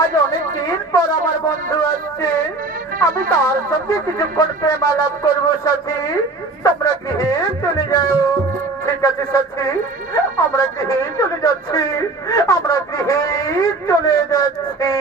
আজ অনেক দিন পর আমার বন্ধু আসছে, আমি তার সঙ্গে কিছুক্ষণ প্রেম আলাপ করবো সাথী। তোমরা গৃহে চলে যাও। ঠিক আছে সাথী, আমরা গৃহে চলে যাচ্ছি, আমরা গৃহে চলে যাচ্ছি।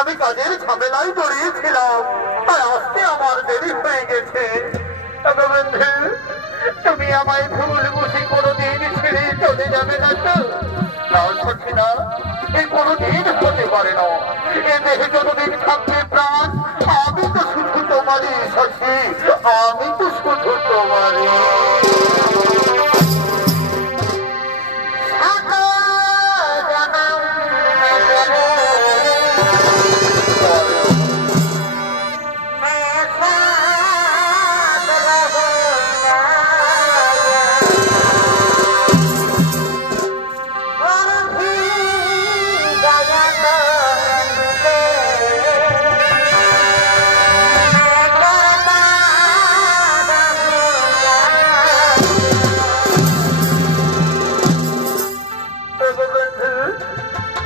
আমি কাজের ঝামেলায় জড়িয়েছিলাম, তাই আসতে আমার দেরি হয়ে গেছে। বন্ধু, তুমি আমায় ভুল বুঝি কোনোদিন ছেড়ে চলে যাবে না তো? না সত্যি না, এই কোনোদিন হতে পারে না। এ দেহে যতদিন থাকবে প্রাণ, আমি তো শুধু তোমারই সাথী, আমি তো শুধু তোমারই।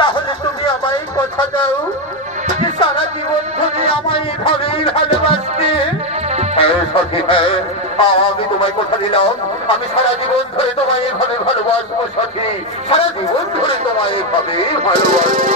তাহলে তুমি আমায় কথা দাও যে সারা জীবন ধরে আমায় এভাবেই ভালোবাসবে। হ্যাঁ সখী, হ্যাঁ, আমি তোমায় কথা দিলাম, আমি সারা জীবন ধরে তোমায় এভাবে ভালোবাসবো সখী, সারা জীবন ধরে তোমায় এভাবে ভালোবাসবো।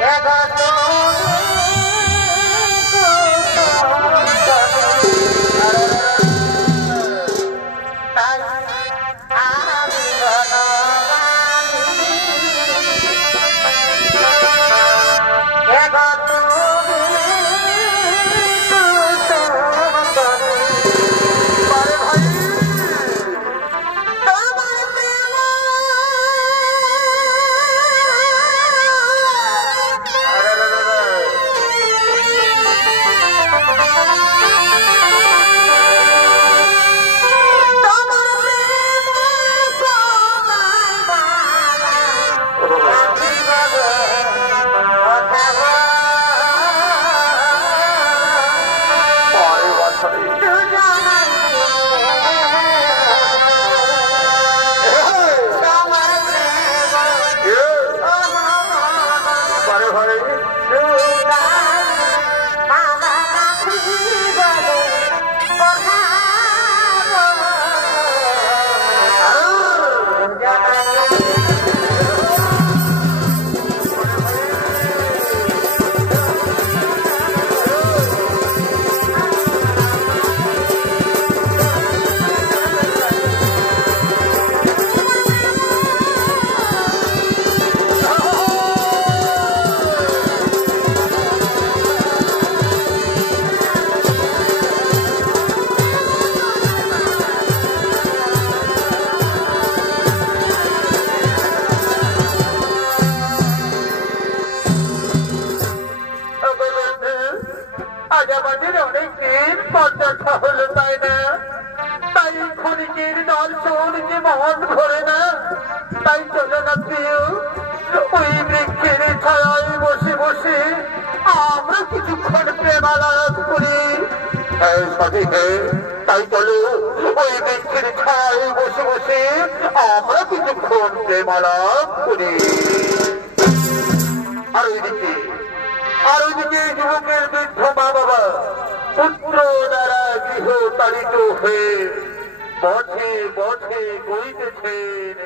Yeah, আমাদের অনেকদিন পর দেখা হলো, তাই না? তাই ক্ষণিকের দর্শন যে মন ভরে না, তাই চলো না প্রিয়, ওই বৃক্ষের ছায়ায় বসে বসে আমরা কিছুক্ষণ প্রেমালাপ করি। হ্যাঁ সঠিক, তাই চলো ওই বৃক্ষের ছায়ায় বসে বসে আমরা কিছুক্ষণ প্রেমালাপ করি। আর ওইদিকে যুবকের বৃদ্ধ মা বাবা পুত্র দ্বারা গৃহ তাড়িত হয়ে পথে পথে করিতেছেন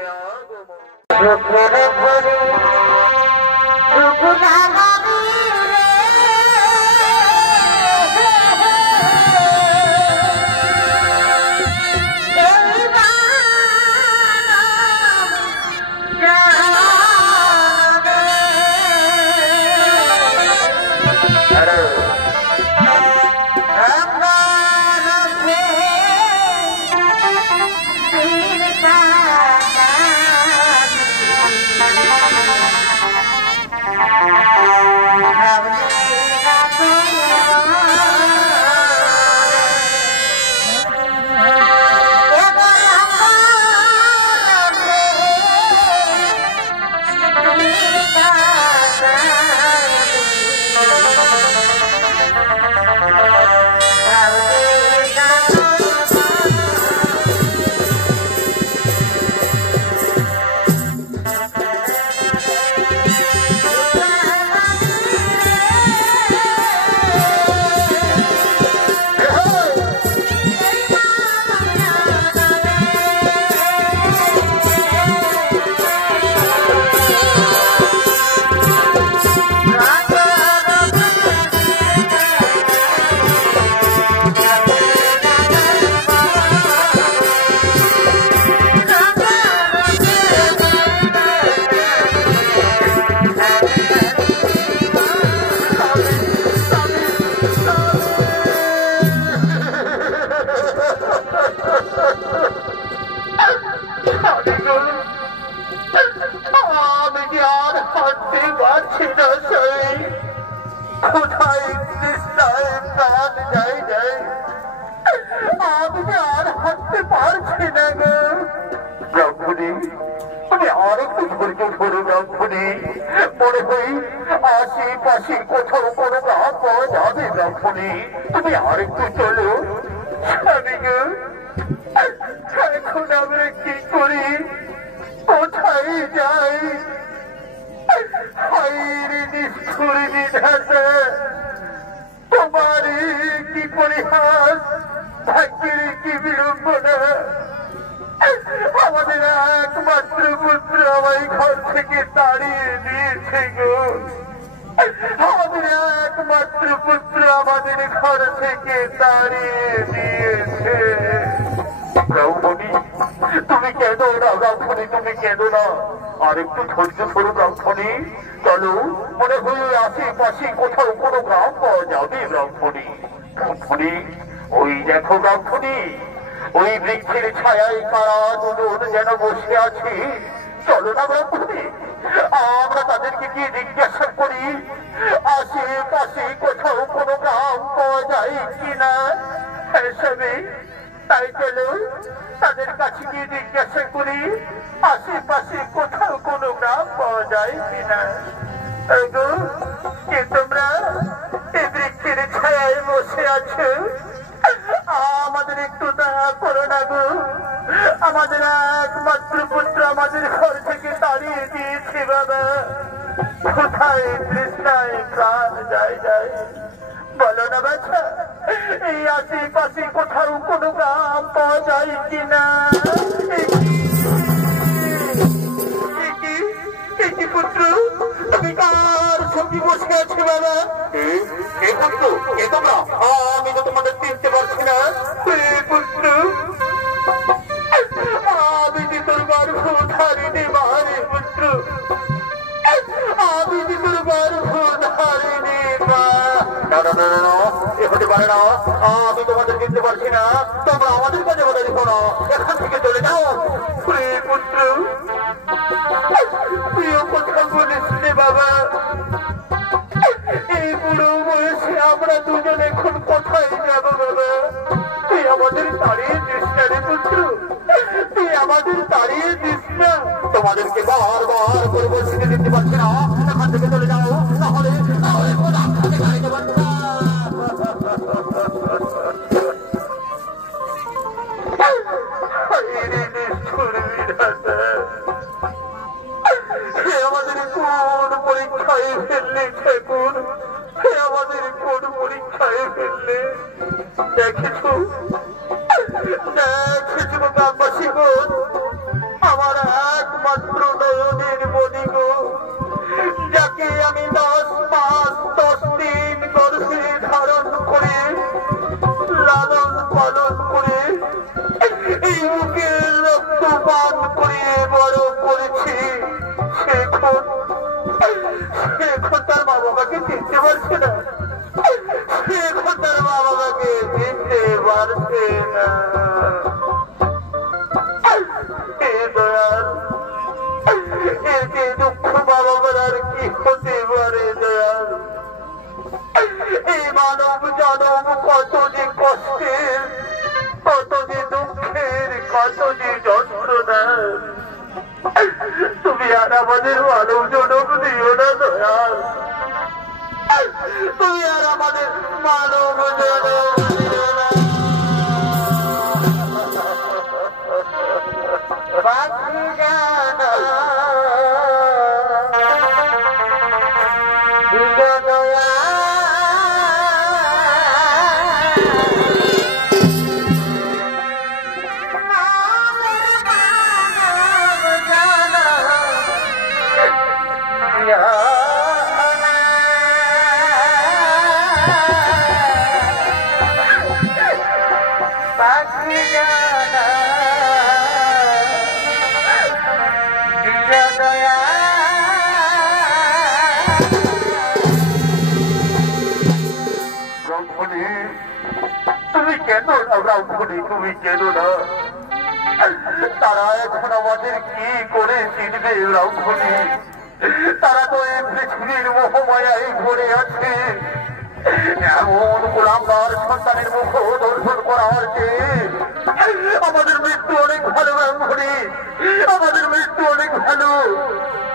আশেপাশে কোথাও কোনো গাছ পাওয়া যাবে ব্রাহ্মণী? তুমি আরেকটু চলো। স্বামী গো, এখন আমরা কি করি, কোথায় যাই? হায়রে নিষ্ঠুর বিধাতা, তোমারই কি পরিহাস, ভাগ্যের কি বিড়ম্বনা। আমাদের একমাত্র পুত্র আমায় ঘর থেকে তাড়িয়ে দিয়েছে গো। আমাদের একমাত্র পুত্র আমাদের ঘর থেকে তাড়িয়ে দিয়েছে। ব্রাহ্মণী তুমি কেঁদো না, ব্রাহ্মণী তুমি কেঁদো না, আর একটু ধৈর্য ধরো ব্রাহ্মণী। চলো, মনে হয় আশেপাশে কোথাও কোনো গ্রাম পাওয়া যাবে ব্রাহ্মণী। ব্রাহ্মণী ওই দেখো ব্রাহ্মণী, ওই বৃক্ষের ছায়ায় কারা দুজন যেন বসে আছে। চলো না ব্রাহ্মণী, আমরা তাদেরকে গিয়ে জিজ্ঞাসা করি আশেপাশে কোথাও কোনো গ্রাম পাওয়া যায় কিনা। তাই চলো তাদের কাছে গিয়ে জিজ্ঞাসা করি আশেপাশে কোথাও কোনো গ্রাম পাওয়া যায় কিনা। কে তোমরা এই বৃক্ষের ছায়ায় বসে আছো? আমাদের একটু দয়া করো না গো, আমাদের একমাত্র পুত্র আমাদের ঘর থেকে তাড়িয়ে দিয়েছে বাবা। কোথায় তৃষ্ণায় প্রাণ যায় যায়, বলো না বাছা, এই আশেপাশে কোথাও কোনো গ্রাম পাওয়া যায় কিনা। পুত্র তুমি কার সঙ্গে বসে আছো বাবা? এ পুত্র, এ তোমরা? আমি তো তোমাদের চিনতে পারছি না। পুত্র আমি যে তোর গর্ভধারিণী মা রে পুত্র, আমি যে তোর গর্ভধারিণী মা। না না না না, এ হতে পারে না, আমি তোমাদের চিনতে পারছি না। তোমরা আমাদের কাছে কথা দেখো না, এখান থেকে চলে যাও। পুত্র প্রিয় কথা বলিস রে বাবা, এই বুড়ো বয়সে আমরা দুজন এখন শুনলে দেখেছো দেখেছো গ্রামবাসী গো, আমার একমাত্র নয়নের মণি গো, যাকে আমি 10 মাস 10 দিন গর্ভে ধারণ করে লালন পালন করে এই বুকের রক্ত পান করে বড় করেছি, এখন তার মা বাবাকে চিনতে পারছে না, এখন তার মা বাবাকে চিনতে পারছে না। এর যে দুঃখ মা বাবার আর কি হতে পারে দয়াল। এই মানব জনম কত যে কষ্টের, কত যে দুঃখের, কত যে যন্ত্রণা, তুমি আর আমাদের মানব জনম দিও না দয়াল, তুমি আর আমাদের মানব জনম দিও না। তুমি কেন না, তারা এখন আমাদের কি করে চিনবে রামখনি? তারা তো এই পৃথিবীর মোহমায়ায় ভরে আছে, এমন গোলামদার সন্তানের মুখ দর্শন করার চেয়ে আমাদের মৃত্যু অনেক ভালো রামখনি, আমাদের মৃত্যু অনেক ভালো।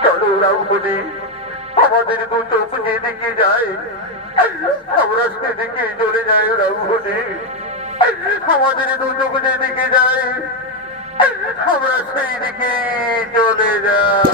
চলো রামখনি, আমাদের দু চোখ যেদিকে যায় আমরা সেদিকে চলে যাই রামখনি, আমাদের দু চোখ যেদিকে যায় আমরা সেই দিকে চলে যাই।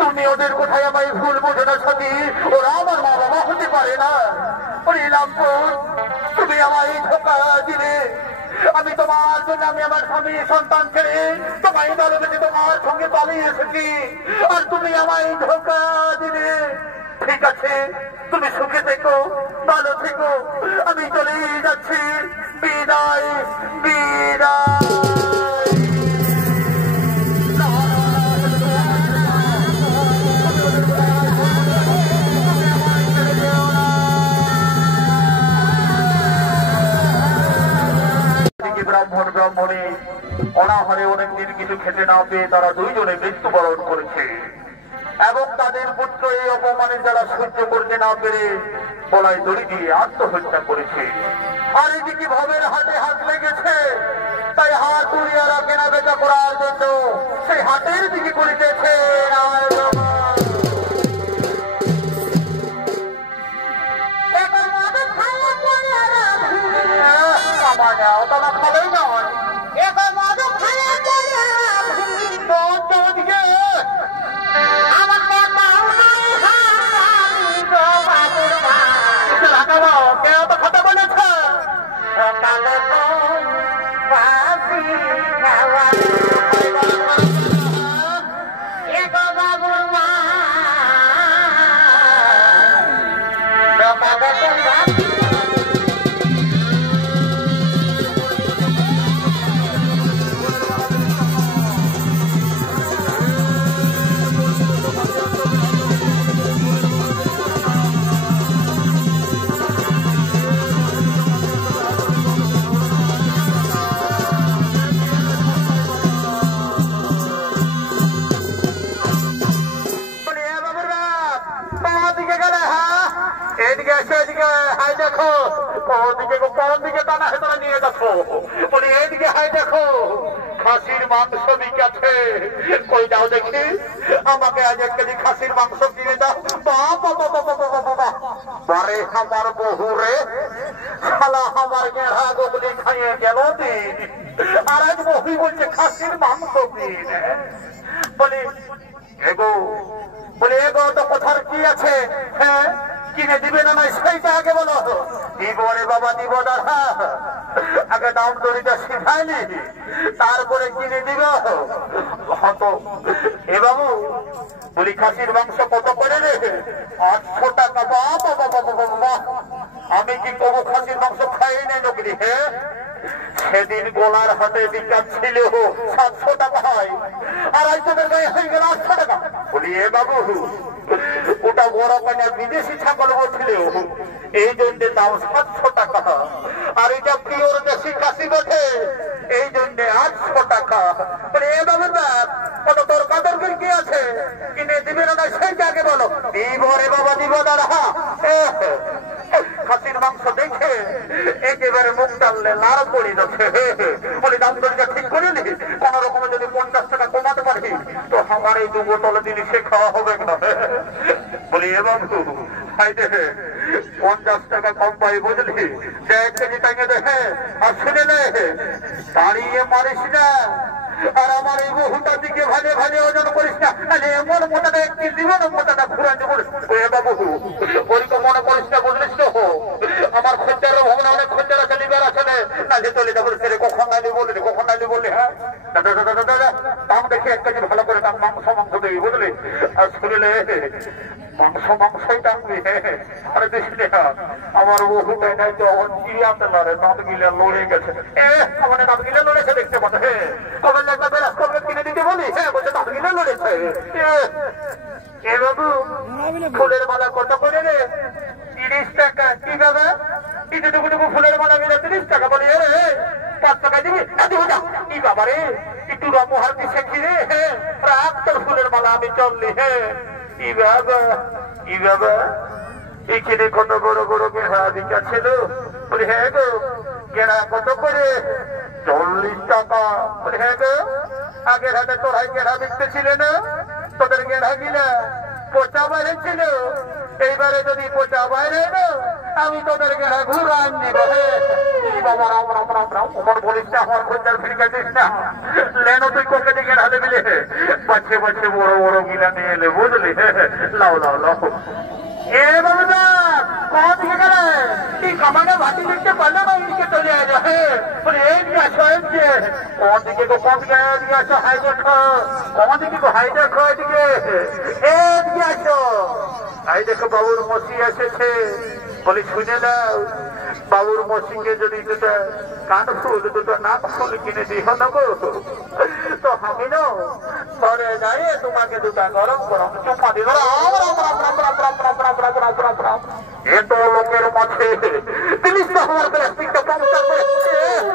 তুমি ওদের কোথায় আমায় ভুল বোঝো না সতী, ওরা আমার মা বাবা হতে পারে না। তুমি আমায় ধোকা দিলে, আমি তোমার জন্য আমি আমার স্বামী সন্তান ছেড়ে তোমায় দলবেঁধে তোমার সঙ্গে পালিয়ে এসেছি, আর তুমি আমায় ধোকা দিলে। ঠিক আছে, তুমি সুখে থেকো, ভালো থেকো, আমি চলে যাচ্ছি। বিদায় বিদায়। ব্রাহ্মণ ব্রাহ্মণী অনাহারে অনেকদিন কিছু খেতে না পেয়ে তারা দুইজনে মৃত্যুবরণ করেছে, এবং তাদের পুত্র এই অপমানের যারা সহ্য করতে না পেরে গলায় দড়ি দিয়ে আত্মহত্যা করেছে। আর এদিকে ভবের হাটে হাত লেগেছে, তাই হাত উড়িয়ারা কেনা বেচা করার জন্য সেই হাটের দিকে করিতেছে। এদিকে হাই দেখো, কোন দিকে টানা হেতরা নিয়ে যাচ্ছ? বলি এদিকে হাই দেখো, খাসির মাংস বিকাছে। কই দাও দেখি, আমাকে আজ 1 কেজি খাসির মাংস কিনে দাও। বারে আমার বহু রে, শালা আমার গেঁড়া গোবলি খাইয়ে গেল দিন, আর আজ বহু বলছে খাসির মাংস দিন। বলি এগো, বলে এগো তো কোথার কি আছে? হ্যাঁ, কিনে দিবে না নয় সেইটা আগে বলো। দিব রে বাবা, দিব দাদা, আগে দাম দড়িটা শিখাইনি, তারপরে কিনে দিব। হতো এ বাবু, বলি খাসির মাংস কত করে রে? 800 টাকা। বাবা, আমি কি কবু খাসির মাংস খাই নাই নকরি? হ্যাঁ, সেদিন গোলার হাতে বিকাচ্ছিল 700 টাকা হয়, আর আজ তোদের গায়ে হয়ে গেল 800 টাকা। বলি এ বাবু, ওটা বড় কন্যা বিদেশি ছাগল বলছিল, এই জন্য দাম 700 টাকা, আর এটা পিওর দেশি খাসি বটে, এই জন্য 800 টাকা। বলি এ বাবুর বাপ, কত তোর কাদর কি আছে? কিনে দিবে না সেই আগে বলো। দিব রে বাবা, দিব দাদা। খাসির মাংস দেখে একেবারে মুখ টানলে লাল পড়ে যাচ্ছে। বলি দাম দরজা ঠিক করে নি, কোন রকমে যদি 50 টাকা কমাতে পারি তো আমার এই 2 বোতল দিন সে খাওয়া হবে না। বলি এ বাবু, হাই দেখে 50 টাকা কম পাই বুঝলি, 1 কেজি টাঙে দেখে। আর শুনে নে, দাঁড়িয়ে মারিস না, আর আমার এই বহুটার দিকে ভালে ভালে ওজন করিস না, এমন মোটাটা 1 কেজি দিব না, মোটাটা ঘুরান দেবো। এ বাবু, ওইরকম মনে করিস না বুঝলিস তো, আমার খদ্দের ভবনে অনেক খদ্দের আছে, লিবার আছে না, যে চলে যাবো সেরে কখন নাইলে বললি, কখন নাইলে বললি। হ্যাঁ দাদা দাদা দাদা, দাম দেখে 1 কেজি ভালো করে দাম মাংস দেবি বুঝলি। আর শুনলে মাংসই টানবি। আরে দেখলি আমার বহুটাই নাই তো চিড়িয়াতে লড়ে, দাঁত গিলে লড়ে গেছে। আমার দাঁত গিলে লড়েছে দেখতে পাবে। কবে লাগবে বেলাস করবে কিনে দিতে বলি? হ্যাঁ বলছে দাঁত গিলে লড়েছে। এ বাবু, ফুলের মালা কত করে রে? 30 টাকা। কি বাবা, টুকু ফুলের মালা মিলে 30 টাকা? বলি রে 5 টাকা দিবি? কি বাবা রে, একটু রমহার দিচ্ছে কি রে? রাখ তোর ফুলের মালা, আমি চললি। হ্যাঁ ই বাবা, এখানে কত বড় বড় গেঁড়া বিকা ছিল। বলি হ্যাঁ গো, গেঁড়া কত করে? 40 টাকা। বলি হ্যাঁ গো, আগের হাতে তোরাই গেঁড়া বিকতে ছিল না? তোদের গেঁড়া গিলা পচা বাইরে ছিল, এইবারে যদি পচা বাইরে না, আমি তোদের গেঁড়া ঘুরান নিব। বাবা রাম রাম রাম রাম, ওমর বলিস না, আমার খোঁজার ফিরিকা দিস না। লেনো তুই কোকে গেঁড়া দেবিলে, বাছে বাছে বড় বড় গিলা নিয়ে এলে বুঝলি। লাও লাও লাও। এ বাবুদা, কোন দিকে গেলে? এই কামানে ভাটি দেখতে পারলে না, ওইদিকে চলে আসো। বলে এইদিকে আসো, এইদিকে। কোন দিকে গো, কোন দিকে? এদিকে আসো, হাই দেখো। কোন দিকে গো, হাই দেখো, এদিকে এদিকে আসো। হাই দেখো, বাবুর মসি এসেছে। বলি শুনে নাও, বাবুর মসিকে যদি 2টা কান ফুল 2টা নাক ফুল কিনে দিও না গো, তো আমি না ঘরে দাঁড়িয়ে তোমাকে 2টা গরম গরম চুমা দিব। এত লোকের মাঝে জিনিস তো আমার প্লাস্টিকটা পাংচার করে,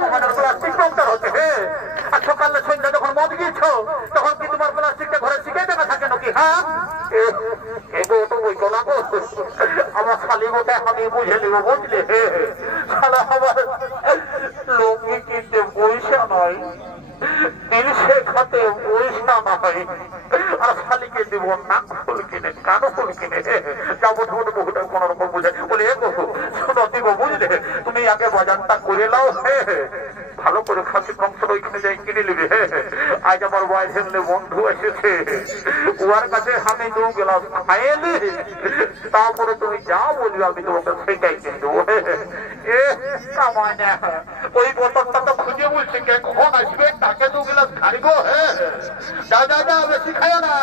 আমাদের প্লাস্টিক পাংচার হচ্ছে। আর সকালে সন্ধ্যা যখন মদ গিয়েছ, তখন কি তোমার প্লাস্টিকটা ঘরে শিখে দেবে থাকে নাকি? হ্যাঁ এগো তো বইতো না গো, আমার শালি গোটা আমি বুঝে নিব বুঝলে। শালা আমার লুঙ্গি কিনতে পয়সা নয়, দিল শেখাতে পয়সা নয়, আর শালিকে দিব নাক ফুল কিনে, কানো ফুল কিনে। যাবো ঠোঁট বহুটা কোন রকম বুঝে। বলে এ গো শোনো দিব বুঝলে, তুমি আগে বাজারটা করে নাও। ভালো করে খাসির মাংস ওইখানে যাই কিনে নিবে। আজ আমার ওয়াইফের বন্ধু এসেছে, ওর কাছে আমি 2 গ্লাস খাইয়ে, তারপরে তুমি যা বলবে আমি তোমাকে সেটাই কিনে দেবো। কামায় না, ওই বোতলটা তো খুঁজে বলছে কে কখন আসবে, তাকে 2 গ্লাস খাইবো। যা যা যা, বেশি খায় না,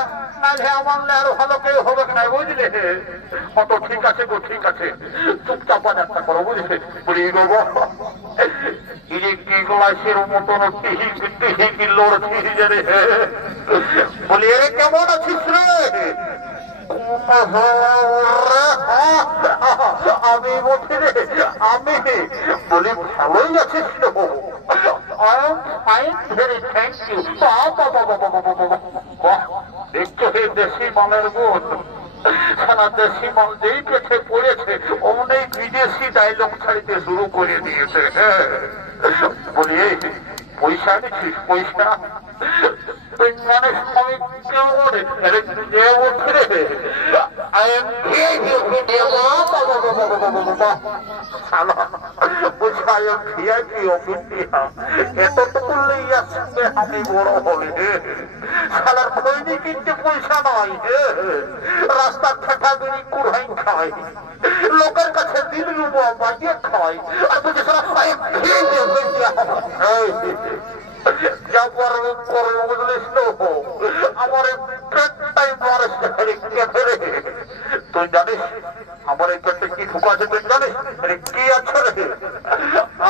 নাহলে আমার আরো ভালো কেউ হবে না বুঝলে। কত ঠিক আছে গো, ঠিক আছে, চুপচাপ বাজারটা করো বুঝলে। বলি গো গ্লাসের মতন টিহি লড়ছি রে। বলি এ কেমন আছিস রে? আমি বলছি রে, আমি বলি ভালোই আছিস তো? দেখছো হে দেশি মালের গুণ, সারা দেশি মাল যেই পেছে পড়েছে অনেক বেশি ডায়লগ ছাড়িতে শুরু করে দিয়েছে। বলি পয়সা দিচ্ছিস? পয়সা তুই জানিস আমি কেউ বলে আমি বড় হবে শালার খৈনি কিনতে পয়সা নয়, রাস্তার ঠেকা বিড়ি কুড়াই খায়, লোকের কাছে দিন রুবো বাজিয়ে খায়, আর বুঝে যা করবে করবে বুঝলিস তো আমার পেটটাই মরে। তুই জানিস আমার এই পেটে কি ঢুকা আছে? তুই জানিস কি আছে রে?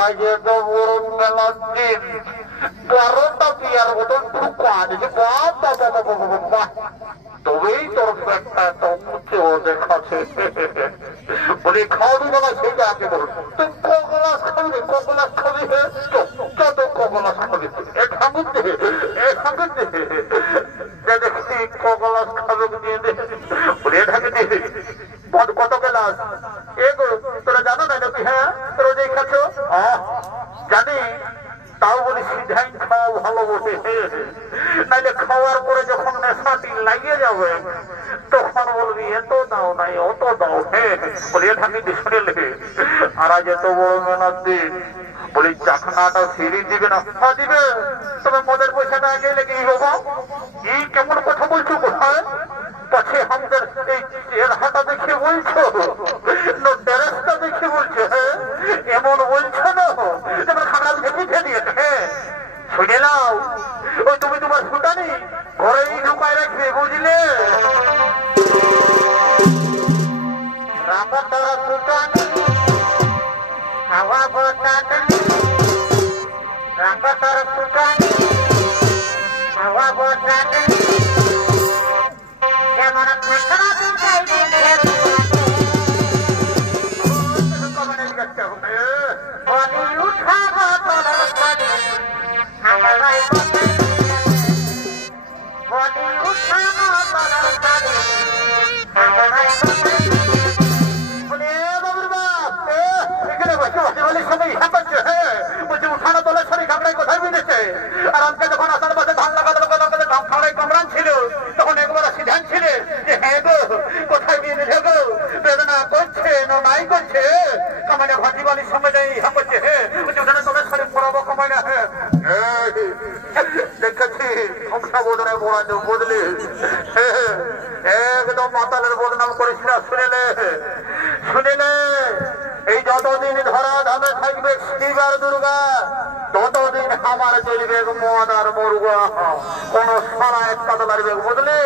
আজ এত বড় মেলার দিন 12টা বিয়ার বোতল ঢুকা আছে। তবেই তোর পেটটা এত মুচেও দেখাচ্ছে। বলি খাওয়াবি বলা সেটা আগে বল। তুই কগলাস খাবি? কগলাস খাবি? কত কগলাস খাবি? দেখি কগলাস খাবে দিয়ে দে। বলি এটাকে দিয়ে কত গেলাস? এগো তোরা জানো না নাকি? হ্যাঁ তোরা যেই খাচ্ছ জানি, তাও বলি সিধাই খাওয়া ভালো বটে। নাইলে খাওয়ার পরে যখন নেশাটি লাগিয়ে যাবে তখন বলবি এত দাও নাই অত দাও। বলি এটাকে শুনেলে আর আজ এত বড় মেলার দিন বলি চাকনাটা ফিরিয়ে দিবে না? দিবে, তবে মদের পয়সাটা আগে লেগে বাবা এই কেমন কথা বলছো? কোথায় পাছে আমাদের এই চেহারাটা দেখে বলছো, ড্রেসটা দেখে বলছো? হ্যাঁ এমন বলছো না যেমন খারাপ দেখে দিয়েছে। শুনে নাও, ওই তুমি তোমার ফুটানি ঘরেই ঢুকায় রাখবে, বুঝলে? রামা তারা ফুটানি হাওয়া বতানি, রামা তারা ফুটানি হাওয়া বতানি যেমন খারাপ আর আমাকে যখন আসার পাশে ধান লাগাতে খাওয়াই কামড়ান ছিল তখন একবার সিদ্ধান্ত ছিল যে হ্যাঁ গো কোথায় বিয়ে দিলে গো, বেদনা করছে না নাই করছে, কামাইনা ভাটি বালির সঙ্গে যাই হ্যাঁ করছে। হ্যাঁ ওখানে তোদের শরীর পড়াবো কামাইনা। হ্যাঁ দেখেছি সংসার বোধনায় পড়ানো, বুঝলি? একদম মাতালের বদনাম করিস না। শুনেলে শুনেলে এই যতদিন ধরা ধামে থাকবে শিব আর দুর্গা ততদিন আমার চলবে মদ আর মুরগা, কোন সারা এক কাদা লাগবে, বুঝলি?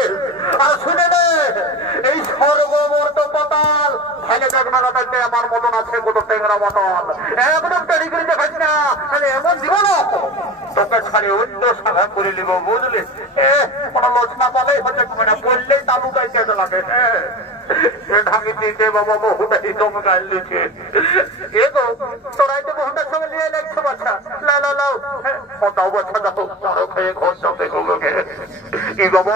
আর শুনে নে এই স্বর্গ মর্ত পাতাল ভাইলে দেখনা থাকবে আমার মতন আছে কত টেংরা মতন, একদম তৈরি করে দেখাচ্ছি না, তাহলে এমন দিব না তোকে ছাড়ি অন্য সাধা করে নিব, বুঝলি? কোন লোচনা পালেই হচ্ছে না, বললেই তালুকাই কেটে লাগে। ঢাকি দিতে বাবা বহুটাই দম গাল লিখে এগো তোরাই তো বহুটার সঙ্গে নিয়ে লাগছো বাচ্চা লা লা লাও দাও বাচ্চা দাও তারও খেয়ে ঘর যাবে গুলোকে কি বাবা।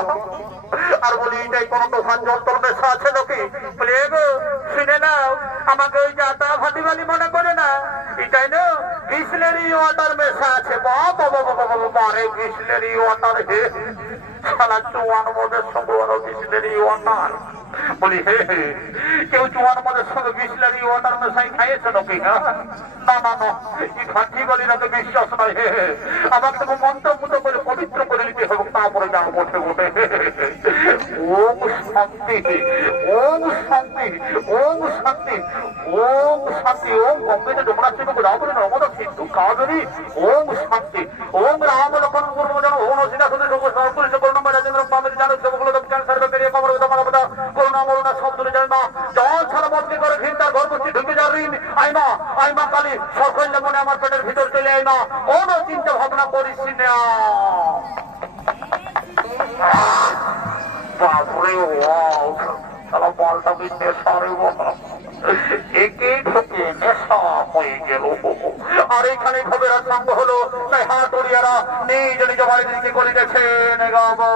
আর বলি এইটাই কোন দোকান জল তোর নেশা আছে নাকি? বলি এগো শুনে নাও, আমাকে ওই যাতা ভাটিবালি মনে করে না, এটাই না বিসলেরি ওয়াটার মেশা আছে। বাবা বাবা বাবা বারে বিসলেরি ওয়াটার হে সালা চুয়ান মদের সঙ্গে বিসলেরি ওয়াটার। বলি হে হে কেউ চুয়ান মদের সঙ্গে বিসলেরি ওয়াটার মেশাই খাইয়েছে নাকি? না না না এই ভাটিবালিরা তো বিশ্বাস নয়। হে হে আমাকে তো মন্ত্রপুত করে পবিত্র করে নিতে হবে, তারপরে যা বসে বসে ওম শান্তি ওম শান্তি ওম শান্তি ওম শান্তি ওম গঙ্গেতে ডোমরা শিব রাবণ নমদ সিন্ধু কাজরি ওম শান্তি ওম রাম লক্ষণ গুরুজন ওম সিনা সুদে সব সর্বপুরুষ করুণা রাজেন্দ্র পামের জানক সবগুলো দক্ষিণ সর্বে পেরিয়ে কমর দমানবদা করুণা মরুণা সব দূরে যায় না, জল ছাড়া বদলি করে ঘিন্তার ঘরবস্তি ঢুকে যা ঋণ আইমা আইমা কালী সকল্য মনে আমার পেটের ভিতর চলে আইমা, কোন চিন্তা ভাবনা করিস না। বাপরে ওয়াও সালা বলটা বিনে সারে বাবা একে ঢুকে নেশা হয়ে গেল। আর এখানে খবরের সঙ্গ হলো তাই হাটুরিয়ারা নিজ নিজ বাড়ির দিকে করিতেছেন গাবো।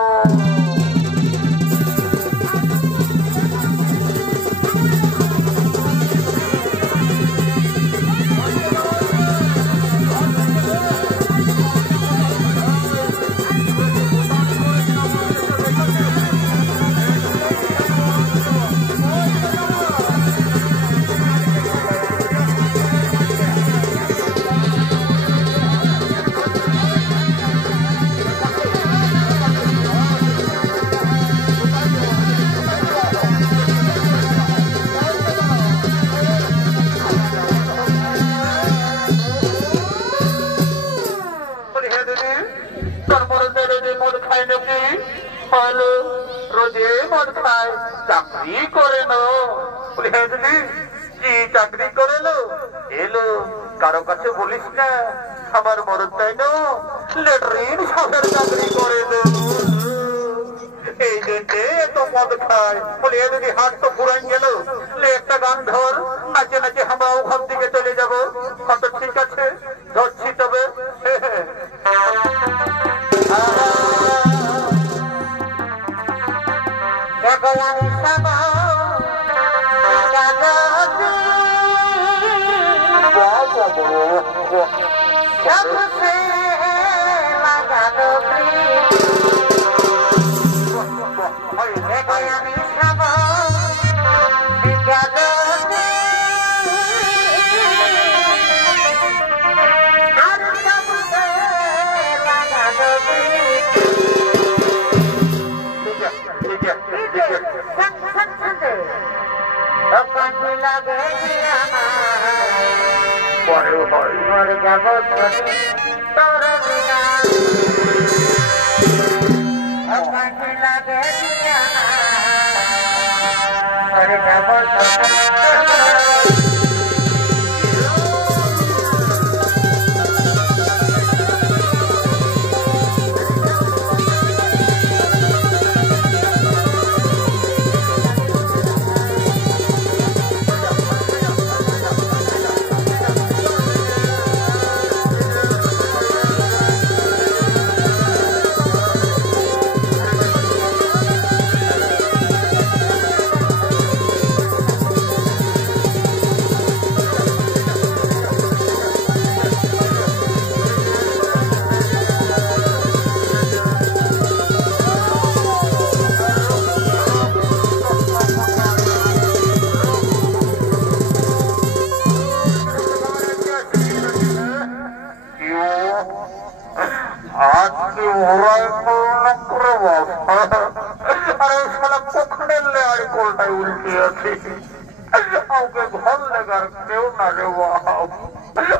দিয়ে মদ খায়, চাকরি করে না। বলি হ্যাঁ দিদি, কি চাকরি করে এলো? কারো কাছে বলিস না, আমার মরদ তাই না লেট্রিন সাফের চাকরি করে এই জন্যে এত মদ খায়। বলি এ দিদি, হাত তো পুরান গেল, একটা গান ধর, নাচে নাচে আমরা ওখান থেকে চলে যাবো। কত ঠিক আছে, ধরছি তবে।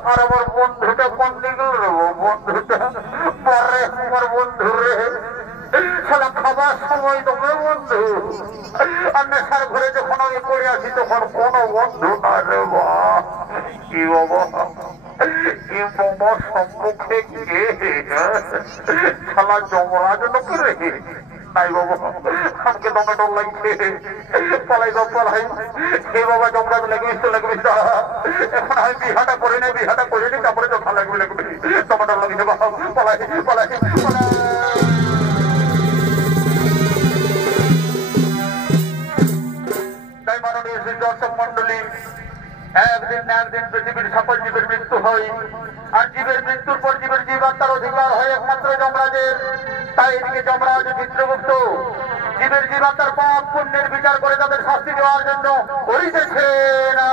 আর আমার বন্ধুটা কোন দিকে নেবো? বন্ধুটা পরে আমার বন্ধু রে, সালা খাবার সময় তোমরা বন্ধু, আর নেশার ঘরে যখন আমি পড়ে আছি তখন কোনো বন্ধু না রে। কি বাবা, কি বাবা সম্মুখে কে? সালা যমরাজ লোক রে। নাই বাবা, আমাকে দমে ডর লাগছে, পালাই দম পালাই। হে বাবা, যমরাজ লাগবিস তো লাগবিস না। এখন আমি বিহাটা করে নি, বিহাটা করে নি, তারপরে যখন লাগবে লাগবে। দমে ডর লাগছে বাবা, পালাই পালাই পালাই। তাই মাননীয় দর্শক মন্ডলী, একদিন না একদিন পৃথিবীর সকল জীবের মৃত্যু হয়, আর জীবের মৃত্যুর পর জীবের জীবাত্মার অধিকার হয় একমাত্র যমরাজের। তাই এদিকে যমরাজ চিত্রগুপ্ত জীবের জীবাত্মার পাপ পুণ্যের বিচার করে তাদের শাস্তি দেওয়ার জন্য করিতেছে না।